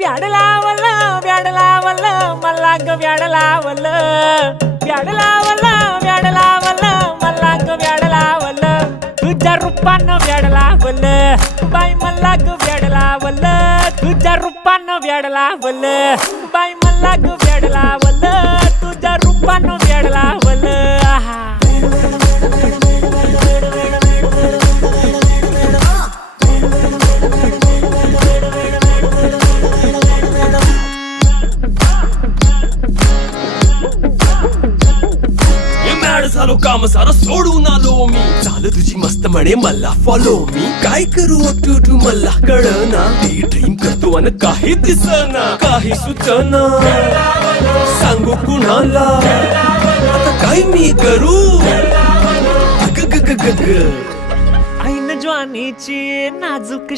व्याड लावलं व्याड लावलं मला ग व्याड लावलं व्याड लावलं व्याड लावलं मला ग व्याड लावलं तुझ्या रूपानं व्याड लावलं बाई मला ग व्याड लावलं तुझ्या रूपानं व्याड लावलं बाई मला ग व्याड लावलं तुझ्या रूपानं व्याड लावलं झालो काम सारा सोडून आलो मी चाल तुझी मस्त म्हणे मला फॉलो मी काय करू टू मला कळना ती ड्रीम करतो आणि काही दिसना काही सुचना सांगू कुणाला आता काय मी करू ऐन ज्वानीची नाजूक